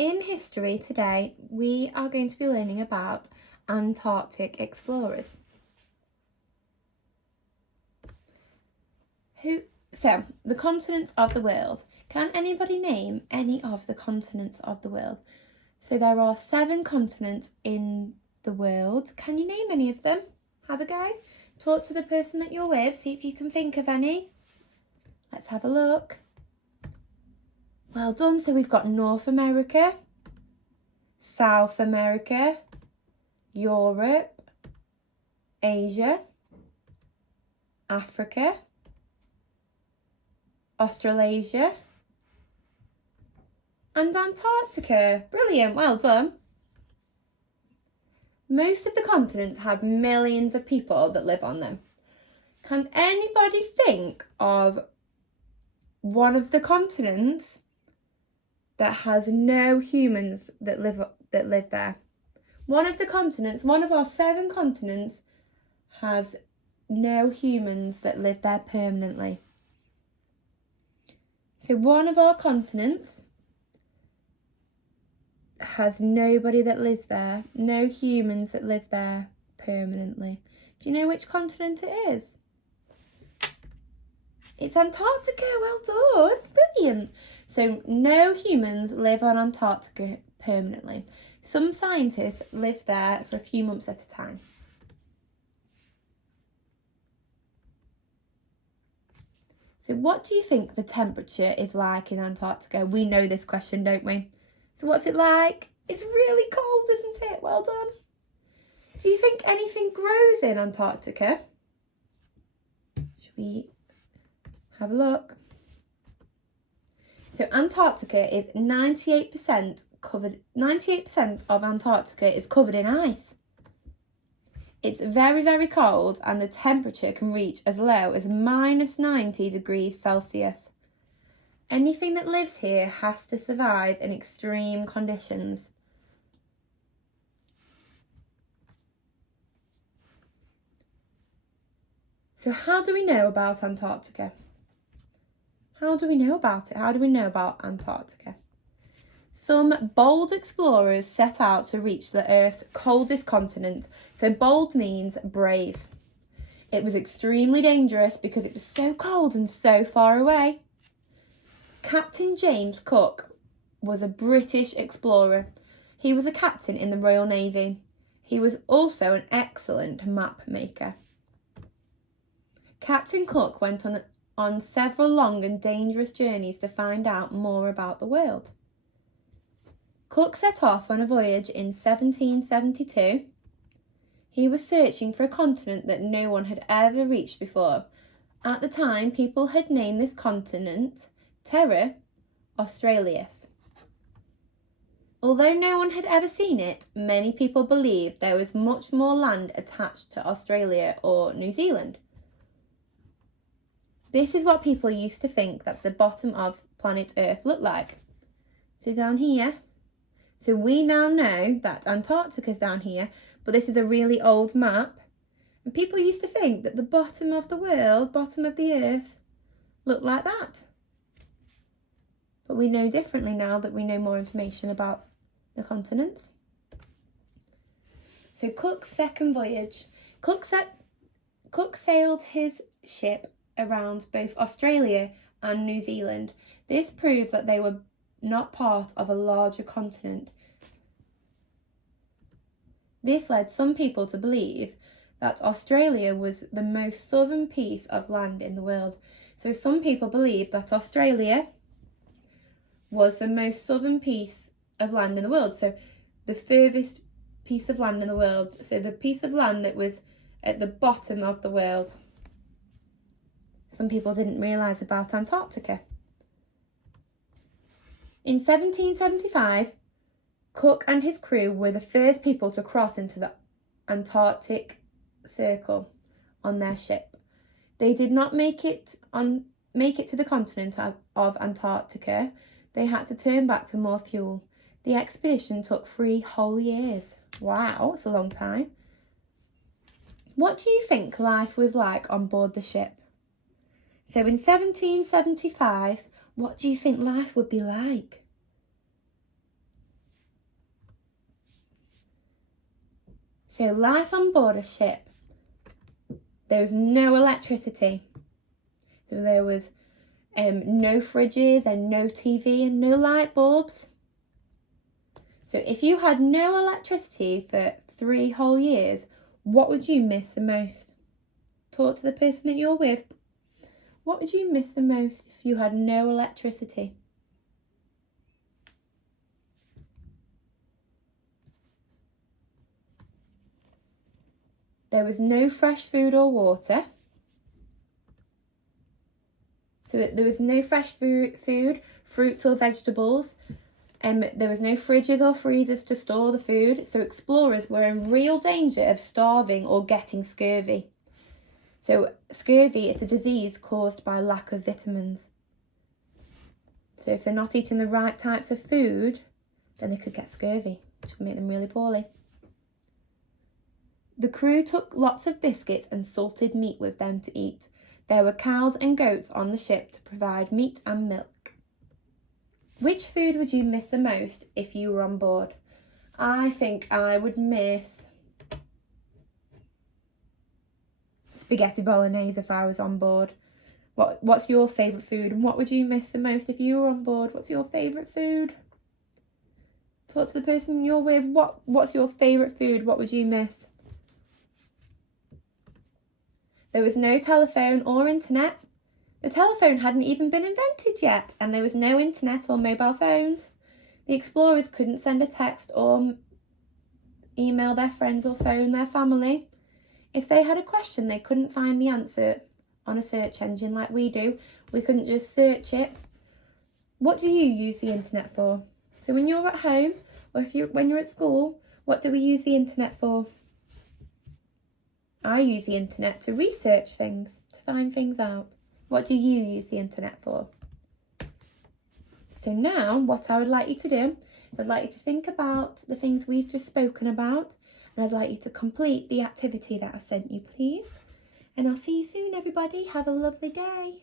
In history today, we are going to be learning about Antarctic explorers. So, the continents of the world. Can anybody name any of the continents of the world? So there are 7 continents in the world. Can you name any of them? Have a go. Talk to the person that you're with, see if you can think of any. Let's have a look. Well done. So we've got North America, South America, Europe, Asia, Africa, Australasia, and Antarctica. Brilliant, well done. Most of the continents have millions of people that live on them. Can anybody think of one of the continents that has no humans that live there? One of the continents, one of our 7 continents, has no humans that live there permanently. So one of our continents has nobody that lives there, no humans that live there permanently. Do you know which continent it is? It's Antarctica, well done, brilliant. So no humans live on Antarctica permanently. Some scientists live there for a few months at a time. So what do you think the temperature is like in Antarctica? We know this question, don't we? So what's it like? It's really cold, isn't it? Well done. Do you think anything grows in Antarctica? Should we have a look? So Antarctica is 98% covered. 98% of Antarctica is covered in ice. It's very, very cold, and the temperature can reach as low as -90 degrees Celsius. Anything that lives here has to survive in extreme conditions. So how do we know about Antarctica? How do we know about it? How do we know about Antarctica? Some bold explorers set out to reach the Earth's coldest continent. So bold means brave. It was extremely dangerous because it was so cold and so far away. Captain James Cook was a British explorer. He was a captain in the Royal Navy. He was also an excellent map maker. Captain Cook went on several long and dangerous journeys to find out more about the world. Cook set off on a voyage in 1772. He was searching for a continent that no one had ever reached before. At the time, people had named this continent Terra Australis. Although no one had ever seen it, many people believed there was much more land attached to Australia or New Zealand. This is what people used to think that the bottom of planet Earth looked like. So down here. So we now know that Antarctica's down here, but this is a really old map. And people used to think that the bottom of the world, bottom of the Earth, looked like that. But we know differently now that we know more information about the continents. So Cook's second voyage. Cook sailed his ship around both Australia and New Zealand. This proved that they were not part of a larger continent. This led some people to believe that Australia was the most southern piece of land in the world. So some people believed that Australia was the most southern piece of land in the world. So the furthest piece of land in the world. So the piece of land that was at the bottom of the world. Some people didn't realise about Antarctica. In 1775, Cook and his crew were the first people to cross into the Antarctic Circle on their ship. They did not make it to the continent of Antarctica. They had to turn back for more fuel. The expedition took 3 whole years. Wow, that's a long time. What do you think life was like on board the ship? So in 1775, what do you think life would be like? So life on board a ship. There was no electricity. So there was no fridges and no TV and no light bulbs. So if you had no electricity for 3 whole years, what would you miss the most? Talk to the person that you're with. What would you miss the most if you had no electricity? There was no fresh food or water. So there was no fresh food, fruits or vegetables. There was no fridges or freezers to store the food. So explorers were in real danger of starving or getting scurvy. So scurvy is a disease caused by lack of vitamins. So if they're not eating the right types of food, then they could get scurvy, which would make them really poorly. The crew took lots of biscuits and salted meat with them to eat. There were cows and goats on the ship to provide meat and milk. Which food would you miss the most if you were on board? I think I would miss spaghetti bolognese if I was on board. What's your favourite food, and what would you miss the most if you were on board? What's your favourite food? Talk to the person you're with. What's your favourite food? What would you miss? There was no telephone or internet. The telephone hadn't even been invented yet, and there was no internet or mobile phones. The explorers couldn't send a text or email their friends or phone their family. If they had a question, they couldn't find the answer on a search engine like we do. We couldn't just search it. What do you use the internet for? So when you're at home, or when you're at school, what do we use the internet for? I use the internet to research things, to find things out. What do you use the internet for? So now, what I would like you to do, I'd like you to think about the things we've just spoken about, and I'd like you to complete the activity that I sent you, please. And I'll see you soon, everybody. Have a lovely day.